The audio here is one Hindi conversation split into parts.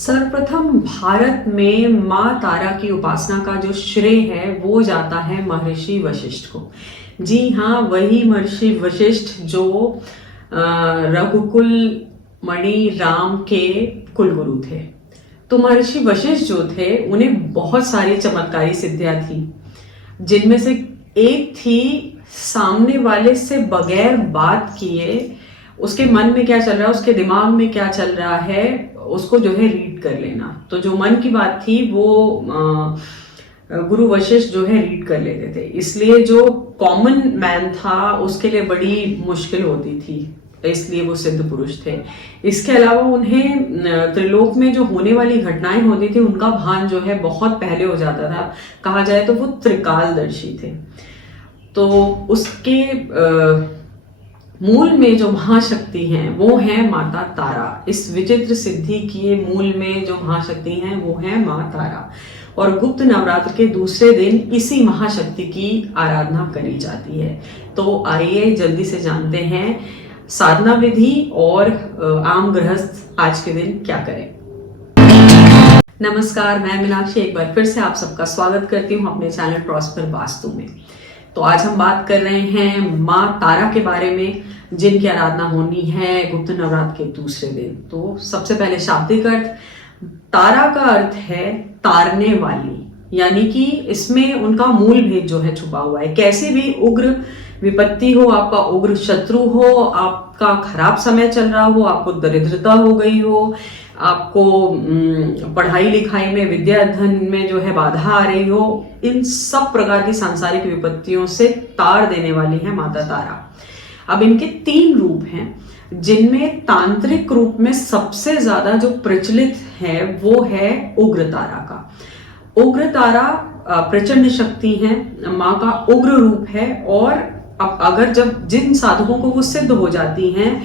सर्वप्रथम भारत में माँ तारा की उपासना का जो श्रेय है वो जाता है महर्षि वशिष्ठ को। जी हाँ, वही महर्षि वशिष्ठ जो रघुकुल मणि राम के कुलगुरु थे। तो महर्षि वशिष्ठ जो थे उन्हें बहुत सारी चमत्कारी सिद्धियां थी, जिनमें से एक थी सामने वाले से बगैर बात किए उसके मन में क्या चल रहा है, उसके दिमाग में क्या चल रहा है, उसको जो है रीड कर लेना। तो जो मन की बात थी वो गुरु वशिष्ठ जो है रीड कर लेते थे, इसलिए जो कॉमन मैन था उसके लिए बड़ी मुश्किल होती थी, इसलिए वो सिद्ध पुरुष थे। इसके अलावा उन्हें त्रिलोक में जो होने वाली घटनाएं होती थी उनका भान जो है बहुत पहले हो जाता था। कहा जाए तो वो त्रिकालदर्शी थे। तो उसके मूल में जो महाशक्ति हैं वो है माता तारा। इस विचित्र सिद्धि के मूल में जो महाशक्ति हैं वो है माँ तारा, और गुप्त नवरात्र के दूसरे दिन इसी महाशक्ति की आराधना करी जाती है। तो आइए जल्दी से जानते हैं साधना विधि और आम गृहस्थ आज के दिन क्या करें। नमस्कार, मैं मीनाक्षी एक बार फिर से आप सबका स्वागत करती हूँ अपने चैनल प्रॉस्पर वास्तु में। तो आज हम बात कर रहे हैं माँ तारा के बारे में, जिनकी आराधना होनी है गुप्त नवरात्र के दूसरे दिन। तो सबसे पहले शाब्दिक अर्थ, तारा का अर्थ है तारने वाली, यानी कि इसमें उनका मूल भेद जो है छुपा हुआ है। कैसे भी उग्र विपत्ति हो, आपका उग्र शत्रु हो, आपका खराब समय चल रहा हो, आपको दरिद्रता हो गई हो, आपको पढ़ाई लिखाई में विद्या अध्ययन में जो है बाधा आ रही हो, इन सब प्रकार की सांसारिक विपत्तियों से तार देने वाली है माता तारा। अब इनके 3 रूप हैं, जिनमें तांत्रिक रूप में सबसे ज्यादा जो प्रचलित है वो है उग्र तारा का। उग्र तारा प्रचंड शक्ति है, माँ का उग्र रूप है, और अब अगर जब जिन साधकों को वो सिद्ध हो जाती हैं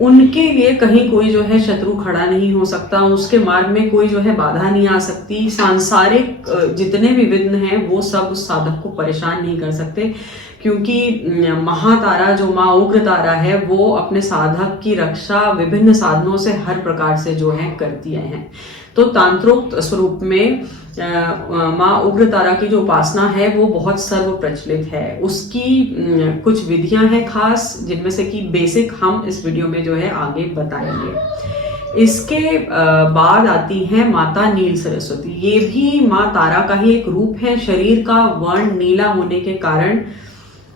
उनके लिए कहीं कोई जो है शत्रु खड़ा नहीं हो सकता, उसके मार्ग में कोई जो है बाधा नहीं आ सकती। सांसारिक जितने भी विघ्न हैं वो सब उस साधक को परेशान नहीं कर सकते, क्योंकि महातारा जो माँ उग्र तारा है वो अपने साधक की रक्षा विभिन्न साधनों से हर प्रकार से जो है करती है। तो तांत्रोक्त स्वरूप में माँ उग्र तारा की जो उपासना है वो बहुत सर्व प्रचलित है। उसकी कुछ विधियां हैं खास, जिनमें से कि बेसिक हम इस वीडियो में जो है आगे बताएंगे। इसके बाद आती है माता नील सरस्वती। ये भी माँ तारा का ही एक रूप है। शरीर का वर्ण नीला होने के कारण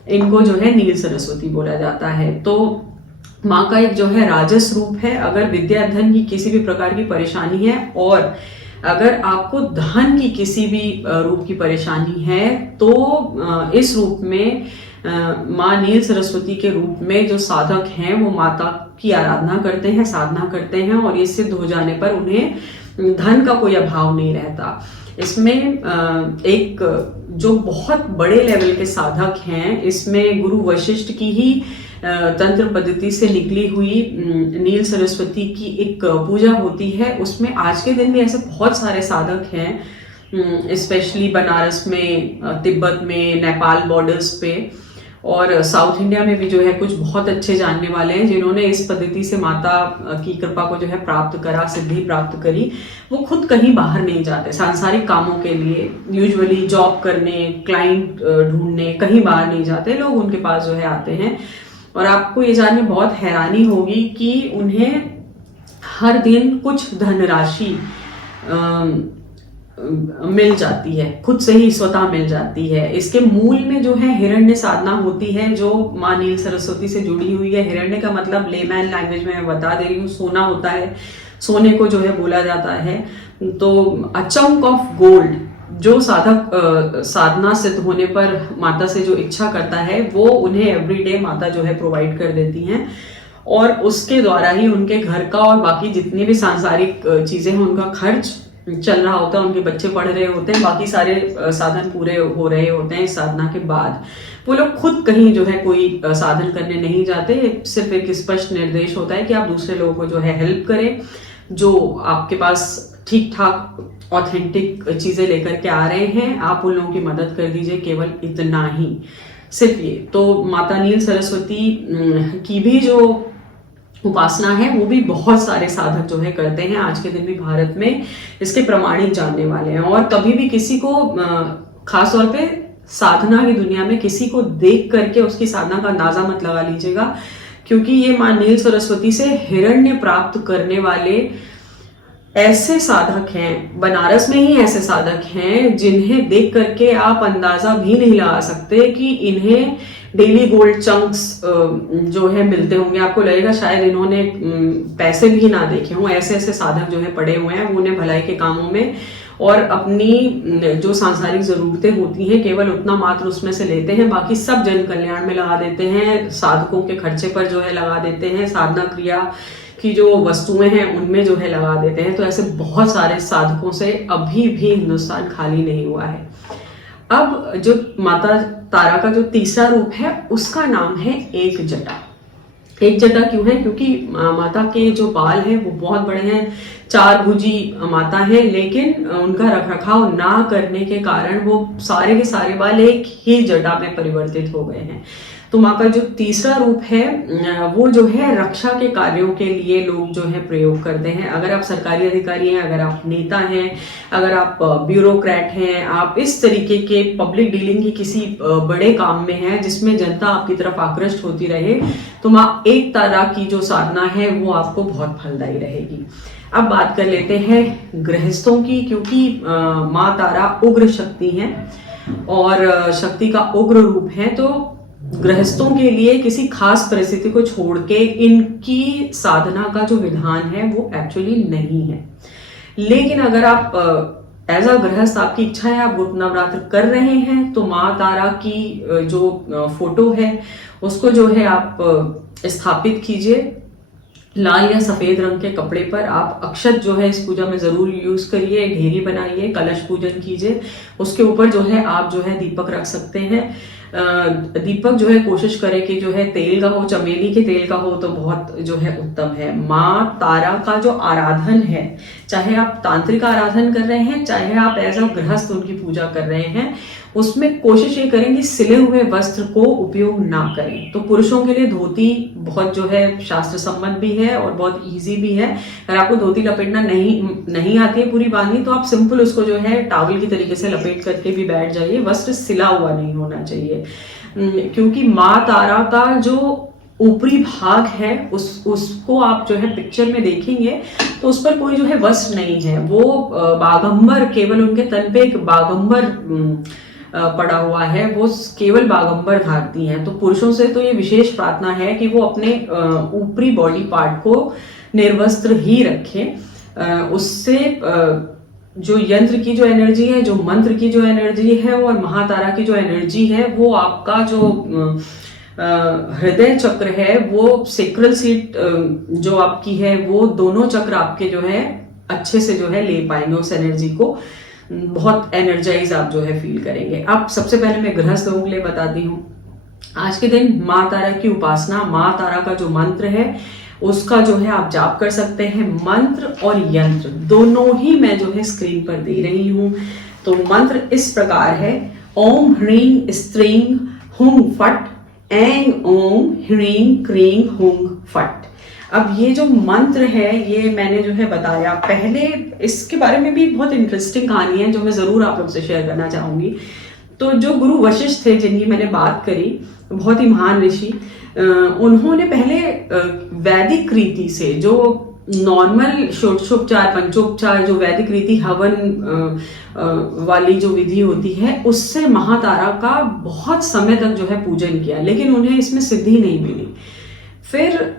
इनको जो है नील सरस्वती बोला जाता है। तो माँ का एक जो है राजस रूप है। अगर विद्या अध्ययन की किसी भी प्रकार की परेशानी है, और अगर आपको धन की किसी भी रूप की परेशानी है, तो इस रूप में माँ नील सरस्वती के रूप में जो साधक हैं वो माता की आराधना करते हैं, साधना करते हैं, और ये सिद्ध हो जाने पर उन्हें धन का कोई अभाव नहीं रहता। इसमें एक जो बहुत बड़े लेवल के साधक हैं, इसमें गुरु वशिष्ठ की ही तंत्र पद्धति से निकली हुई नील सरस्वती की एक पूजा होती है। उसमें आज के दिन भी ऐसे बहुत सारे साधक हैं, स्पेशली बनारस में, तिब्बत में, नेपाल बॉर्डर्स पे, और साउथ इंडिया में भी जो है कुछ बहुत अच्छे जानने वाले हैं जिन्होंने इस पद्धति से माता की कृपा को जो है प्राप्त करा, सिद्धि प्राप्त करी। वो खुद कहीं बाहर नहीं जाते सांसारिक कामों के लिए, यूजुअली जॉब करने, क्लाइंट ढूंढने कहीं बाहर नहीं जाते, लोग उनके पास जो है आते हैं। और आपको ये जानकर बहुत हैरानी होगी कि उन्हें हर दिन कुछ धनराशि मिल जाती है, खुद से ही स्वतः मिल जाती है। इसके मूल में जो है हिरण्य साधना होती है, जो माँ नील सरस्वती से जुड़ी हुई है। हिरण्य का मतलब लेमैन लैंग्वेज में मैं बता दे रही हूँ, सोना होता है, सोने को जो है बोला जाता है। तो अ चंक ऑफ गोल्ड जो साधक साधना सिद्ध होने पर माता से जो इच्छा करता है वो उन्हें एवरीडे माता जो है प्रोवाइड कर देती हैं, और उसके द्वारा ही उनके घर का और बाकी जितनी भी सांसारिक चीजें हैं उनका खर्च चल रहा होता है, उनके बच्चे पढ़ रहे होते हैं, बाकी सारे साधन पूरे हो रहे होते हैं इस साधना के बाद। वो लोग खुद कहीं जो है कोई साधन करने नहीं जाते, सिर्फ एक स्पष्ट निर्देश होता है कि आप दूसरे लोगों को जो है हेल्प करें, जो आपके पास ठीक ठाक ऑथेंटिक चीजें लेकर के आ रहे हैं, आप उन लोगों की मदद कर दीजिए, केवल इतना ही, सिर्फ ये। तो माता नील सरस्वती की भी जो उपासना है वो भी बहुत सारे साधक जो है करते हैं। आज के दिन भी भारत में इसके प्रमाणिक जानने वाले हैं। और कभी भी किसी को खास तौर पे साधना की दुनिया में किसी को देख करके उसकी साधना का अंदाजा मत लगा लीजिएगा, क्योंकि ये मां नील सरस्वती से हिरण्य प्राप्त करने वाले ऐसे साधक हैं, बनारस में ही ऐसे साधक हैं जिन्हें देख करके आप अंदाजा भी नहीं लगा सकते कि इन्हें डेली गोल्ड चंक्स जो है मिलते होंगे। आपको लगेगा शायद इन्होंने पैसे भी ना देखे हों। ऐसे ऐसे साधक जो है पड़े हुए हैं, वो उन्हें भलाई के कामों में और अपनी जो सांसारिक जरूरतें होती हैं केवल उतना मात्र उसमें से लेते हैं, बाकी सब जन कल्याण में लगा देते हैं, साधकों के खर्चे पर जो है लगा देते हैं, साधना क्रिया की जो वस्तुएं हैं उनमें जो है लगा देते हैं। तो ऐसे बहुत सारे साधकों से अभी भी हिंदुस्तान खाली नहीं हुआ है। अब जो माता तारा का जो तीसरा रूप है उसका नाम है एक जटा। एक जटा क्यों है? क्योंकि माता के जो बाल हैं वो बहुत बड़े हैं, 4 भुजी माता है, लेकिन उनका रखरखाव ना करने के कारण वो सारे के सारे बाल एक ही जटा में परिवर्तित हो गए हैं। तो माँ का जो तीसरा रूप है वो जो है रक्षा के कार्यों के लिए लोग जो है प्रयोग करते हैं। अगर आप सरकारी अधिकारी हैं, अगर आप नेता हैं, अगर आप ब्यूरोक्रेट हैं, आप इस तरीके के पब्लिक डीलिंग की किसी बड़े काम में हैं जिसमें जनता आपकी तरफ आकृष्ट होती रहे, तो माँ एक तारा की जो साधना है वो आपको बहुत फलदायी रहेगी। अब बात कर लेते हैं गृहस्थों की, क्योंकि माँ तारा उग्र शक्ति है और शक्ति का उग्र रूप है। तो गृहस्थों के लिए किसी खास परिस्थिति को छोड़ के इनकी साधना का जो विधान है वो एक्चुअली नहीं है। लेकिन अगर आप एज अ गृहस्थ आपकी इच्छा है, आप गुप्त नवरात्र कर रहे हैं, तो माँ तारा की जो फोटो है उसको जो है आप स्थापित कीजिए। लाल या सफेद रंग के कपड़े पर आप अक्षत जो है इस पूजा में जरूर यूज करिए, ढेरी बनाइए, कलश पूजन कीजिए। उसके ऊपर जो है आप जो है दीपक रख सकते हैं। दीपक जो है कोशिश करें कि जो है तेल का हो, चमेली के तेल का हो तो बहुत जो है उत्तम है। माँ तारा का जो आराधन है, चाहे आप तांत्रिक आराधन कर रहे हैं, चाहे आप एज अ गृहस्थ उनकी पूजा कर रहे हैं, उसमें कोशिश ये करें कि सिले हुए वस्त्र को उपयोग ना करें। तो पुरुषों के लिए धोती बहुत जो है शास्त्र सम्मत भी है और बहुत इजी भी है। अगर आपको धोती लपेटना नहीं आती है पूरी बांधनी, तो आप सिंपल उसको जो है टॉवल की तरीके से लपेट करके भी बैठ जाइए। वस्त्र सिला हुआ नहीं होना चाहिए, क्योंकि माँ तारा का जो ऊपरी भाग है उसको आप जो है पिक्चर में देखेंगे तो उस पर कोई जो है वस्त्र नहीं है। वो बागंबर, केवल उनके तन पे एक बागंबर पड़ा हुआ है, वो केवल बागंबर धारती हैं। तो पुरुषों से तो ये विशेष प्रार्थना है कि वो अपने ऊपरी बॉडी पार्ट को निर्वस्त्र ही रखें। उससे जो यंत्र की जो एनर्जी है, जो मंत्र की जो एनर्जी है और महातारा की जो एनर्जी है, वो आपका जो हृदय चक्र है, वो सेक्रल सीट जो आपकी है, वो दोनों चक्र आपके जो है अच्छे से जो है ले पाएंगे उस एनर्जी को। बहुत एनर्जाइज आप जो है फील करेंगे। अब सबसे पहले मैं गृहस्थ लोगों के लिए बताती हूँ। आज के दिन माँ तारा की उपासना, माँ तारा का जो मंत्र है उसका जो है आप जाप कर सकते हैं। मंत्र और यंत्र दोनों ही मैं जो है स्क्रीन पर दे रही हूँ। तो मंत्र इस प्रकार है, ओम ह्रीं स्त्रीं हुंग फट एंग ओम ह्रीं क्रीं हुंग फट। अब ये जो मंत्र है ये मैंने जो है बताया पहले, इसके बारे में भी बहुत इंटरेस्टिंग कहानी है जो मैं जरूर आप लोग से शेयर करना चाहूंगी। तो जो गुरु वशिष्ठ थे जिनकी मैंने बात करी, बहुत ही महान ऋषि, उन्होंने पहले वैदिक रीति से जो नॉर्मल षोडशोपचार पंचोपचार जो वैदिक रीति हवन वाली जो विधि होती है उससे महातारा का बहुत समय तक जो है पूजन किया, लेकिन उन्हें इसमें सिद्धि नहीं मिली। फिर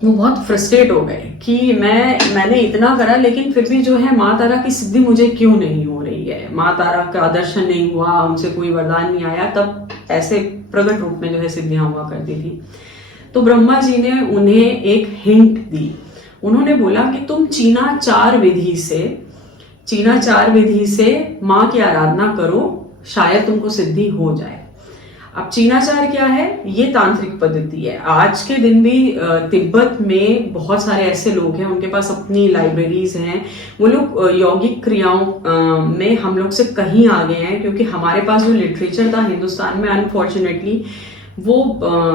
वो बहुत फ्रस्ट्रेट हो गए कि मैंने इतना करा लेकिन फिर भी जो है माँ तारा की सिद्धि मुझे क्यों नहीं हो रही है, माँ तारा का दर्शन नहीं हुआ, उनसे कोई वरदान नहीं आया। तब ऐसे प्रकट रूप में जो है सिद्धियां हुआ करती थी। तो ब्रह्मा जी ने उन्हें एक हिंट दी। उन्होंने बोला कि तुम चीनाचार विधि से माँ की आराधना करो, शायद तुमको सिद्धि हो जाए। अब चीनाचार क्या है? ये तांत्रिक पद्धति है। आज के दिन भी तिब्बत में बहुत सारे ऐसे लोग हैं, उनके पास अपनी लाइब्रेरीज हैं। वो लोग यौगिक क्रियाओं में हम लोग से कहीं आगे हैं, क्योंकि हमारे पास जो लिटरेचर था हिंदुस्तान में अनफॉर्चुनेटली वो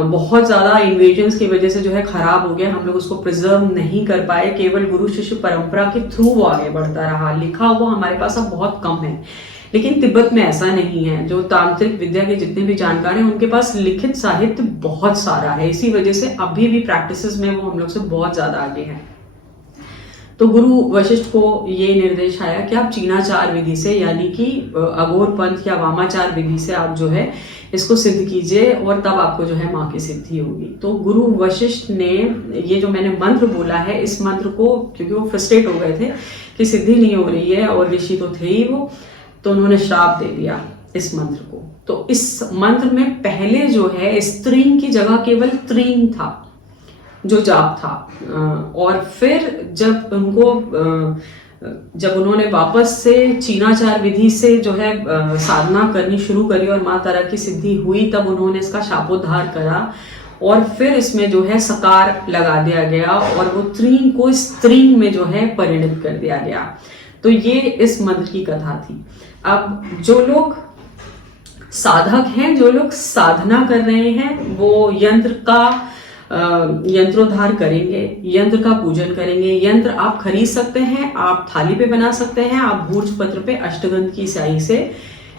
बहुत ज़्यादा इन्वेजन्स की वजह से जो है खराब हो गया। हम लोग उसको प्रिजर्व नहीं कर पाए, केवल गुरु शिष्य परंपरा के थ्रू वो आगे बढ़ता रहा। लिखा हुआ हमारे पास अब बहुत कम है, लेकिन तिब्बत में ऐसा नहीं है। जो तांत्रिक विद्या के जितने भी जानकार हैं उनके पास लिखित साहित्य बहुत सारा है। इसी वजह से अभी भी प्रैक्टिसेस में वो हम लोग से बहुत ज्यादा आगे हैं। तो गुरु वशिष्ठ को ये निर्देश आया कि आप चीनाचार विधि से, यानी कि अघोर पंथ या वामाचार विधि से आप जो है इसको सिद्ध कीजिए और तब आपको जो है माँ की सिद्धि होगी। तो गुरु वशिष्ठ ने ये जो मैंने मंत्र बोला है, इस मंत्र को, क्योंकि वो फ्रस्ट्रेट हो गए थे कि सिद्धि नहीं हो रही है और ऋषि तो थे ही वो, तो उन्होंने श्राप दे दिया इस मंत्र को। तो इस मंत्र में पहले जो है स्त्रीं की जगह केवल त्रीं था जो जाप था, और फिर जब उन्होंने वापस से चीनाचार विधि से जो है साधना करनी शुरू करी और माँ तारा की सिद्धि हुई, तब उन्होंने इसका शापोद्धार करा और फिर इसमें जो है सकार लगा दिया गया और वो त्रीं को स्त्रीं में जो है परिणत कर दिया गया। तो ये इस मंत्र की कथा थी। अब जो लोग साधक हैं, जो लोग साधना कर रहे हैं, वो यंत्रोद्धार करेंगे, यंत्र का पूजन करेंगे। यंत्र आप खरीद सकते हैं, आप थाली पे बना सकते हैं, आप भूर्ज पत्र पे अष्टगंध की स्याही से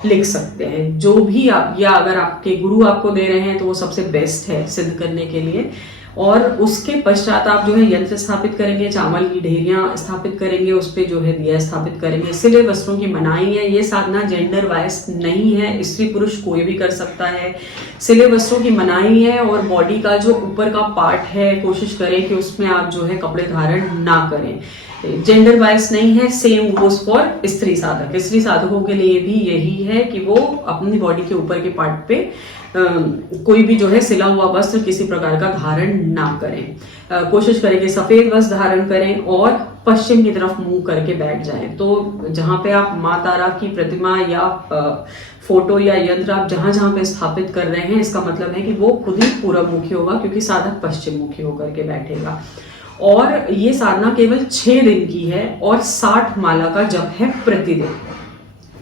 लिख सकते हैं, जो भी आप, या अगर आपके गुरु आपको दे रहे हैं तो वो सबसे बेस्ट है सिद्ध करने के लिए। और उसके पश्चात आप जो है यंत्र स्थापित करेंगे, चावल की ढेरियां स्थापित करेंगे, उस पर जो है दिया स्थापित करेंगे। सिले वस्त्रों की मनाही है। ये साधना जेंडर वाइज नहीं है, स्त्री पुरुष कोई भी कर सकता है। सिले वस्त्रों की मनाही है और बॉडी का जो ऊपर का पार्ट है कोशिश करें कि उसमें आप जो है कपड़े धारण ना करें। जेंडर वाइज नहीं है, सेम गोज फॉर स्त्री साधक। स्त्री साधकों के लिए भी यही है कि वो अपनी बॉडी के ऊपर के पार्ट पे कोई भी जो है सिला हुआ वस्त्र किसी प्रकार का धारण ना करें। कोशिश करें कि सफेद वस्त्र धारण करें और पश्चिम की तरफ मुंह करके बैठ जाएं। तो जहां पे आप माँ तारा की प्रतिमा या फोटो या यंत्र आप जहां जहां पे स्थापित कर रहे हैं, इसका मतलब है कि वो खुद ही पूर्व मुखी होगा, क्योंकि साधक पश्चिम मुखी होकर के बैठेगा। और ये साधना केवल 6 दिन की है और 60 माला का जप है प्रतिदिन।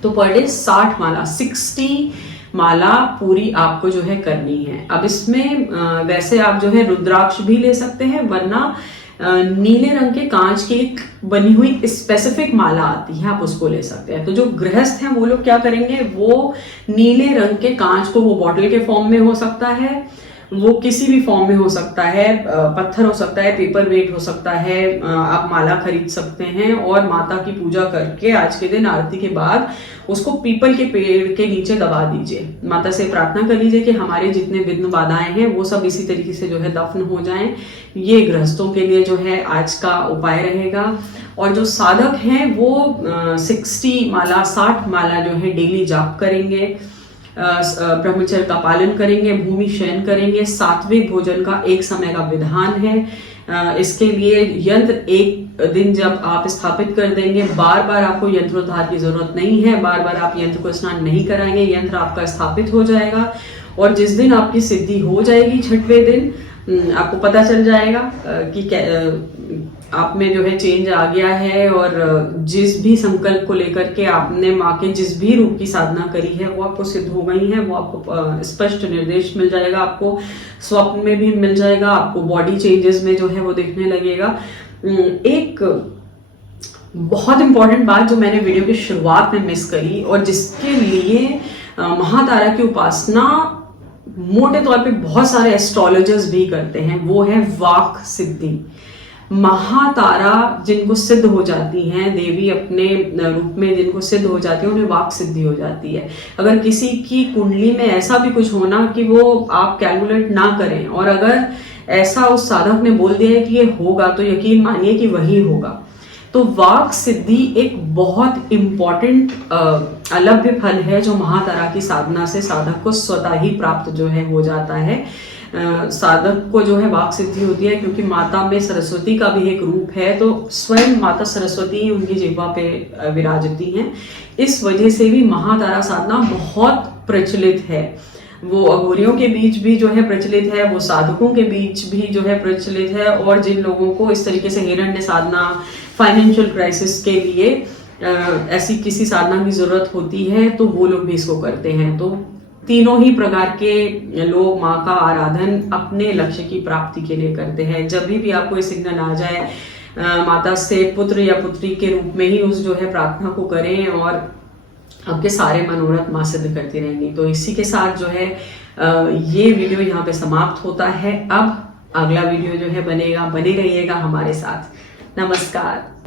तो पर डे 60 माला, 60 माला पूरी आपको जो है करनी है। अब इसमें वैसे आप जो है रुद्राक्ष भी ले सकते हैं, वरना नीले रंग के कांच की एक बनी हुई स्पेसिफिक माला आती है, आप उसको ले सकते हैं। तो जो गृहस्थ हैं वो लोग क्या करेंगे, वो नीले रंग के कांच को, वो बॉटल के फॉर्म में हो सकता है, वो किसी भी फॉर्म में हो सकता है, पत्थर हो सकता है, पेपर वेट हो सकता है, आप माला खरीद सकते हैं और माता की पूजा करके आज के दिन आरती के बाद उसको पीपल के पेड़ के नीचे दबा दीजिए। माता से प्रार्थना कर लीजिए कि हमारे जितने विघ्न बाधाएं हैं वो सब इसी तरीके से जो है दफन हो जाएं। ये गृहस्थों के लिए जो है आज का उपाय रहेगा। और जो साधक हैं वो 60 माला 60 माला जो है डेली जाप करेंगे, ब्रह्मचर्य का पालन करेंगे, भूमि शयन करेंगे, सात्विक भोजन का एक समय का विधान है। इसके लिए यंत्र एक दिन जब आप स्थापित कर देंगे, बार बार आपको यंत्रोद्धार की जरूरत नहीं है, बार बार आप यंत्र को स्नान नहीं कराएंगे, यंत्र आपका स्थापित हो जाएगा। और जिस दिन आपकी सिद्धि हो जाएगी, 6वें दिन आपको पता चल जाएगा कि आप में जो है चेंज आ गया है, और जिस भी संकल्प को लेकर के आपने माँ के जिस भी रूप की साधना करी है वो आपको सिद्ध हो गई है। वो आपको स्पष्ट निर्देश मिल जाएगा, आपको स्वप्न में भी मिल जाएगा, आपको बॉडी चेंजेस में जो है वो दिखने लगेगा। एक बहुत इंपॉर्टेंट बात जो मैंने वीडियो की शुरुआत में मिस करी और जिसके लिए महातारा की उपासना मोटे तौर पे बहुत सारे एस्ट्रोलॉजर्स भी करते हैं, वो है वाक सिद्धि। महातारा जिनको सिद्ध हो जाती हैं, देवी अपने रूप में जिनको सिद्ध हो जाती है, उन्हें वाक सिद्धि हो जाती है। अगर किसी की कुंडली में ऐसा भी कुछ होना कि वो आप कैलकुलेट ना करें, और अगर ऐसा उस साधक ने बोल दिया है कि ये होगा, तो यकीन मानिए कि वही होगा। तो वाक सिद्धि एक बहुत इंपॉर्टेंट अलभ्य फल है जो महातारा की साधना से साधक को स्वतः ही प्राप्त जो है हो जाता है। साधक को जो है वाक सिद्धि होती है क्योंकि माता में सरस्वती का भी एक रूप है, तो स्वयं माता सरस्वती ही उनकी जिह्वा पे विराजती हैं। इस वजह से भी महातारा साधना बहुत प्रचलित है। वो अघोरियों के बीच भी जो है प्रचलित है, वो साधकों के बीच भी जो है प्रचलित है, और जिन लोगों को इस तरीके से हिरण्य साधना, फाइनेंशियल क्राइसिस के लिए ऐसी किसी साधना की जरूरत होती है तो वो लोग भी इसको करते हैं। तो तीनों ही प्रकार के लोग माँ का आराधन अपने लक्ष्य की प्राप्ति के लिए करते हैं। जब भी आपको ये सिग्नल आ जाए, माता से पुत्र या पुत्री के रूप में ही उस जो है प्रार्थना को करें और आपके सारे मनोरथ माँ सिद्ध करती रहेंगी। तो इसी के साथ जो है ये वीडियो यहाँ पे समाप्त होता है। अब अगला वीडियो जो है बनेगा, बने रहिएगा हमारे साथ। नमस्कार।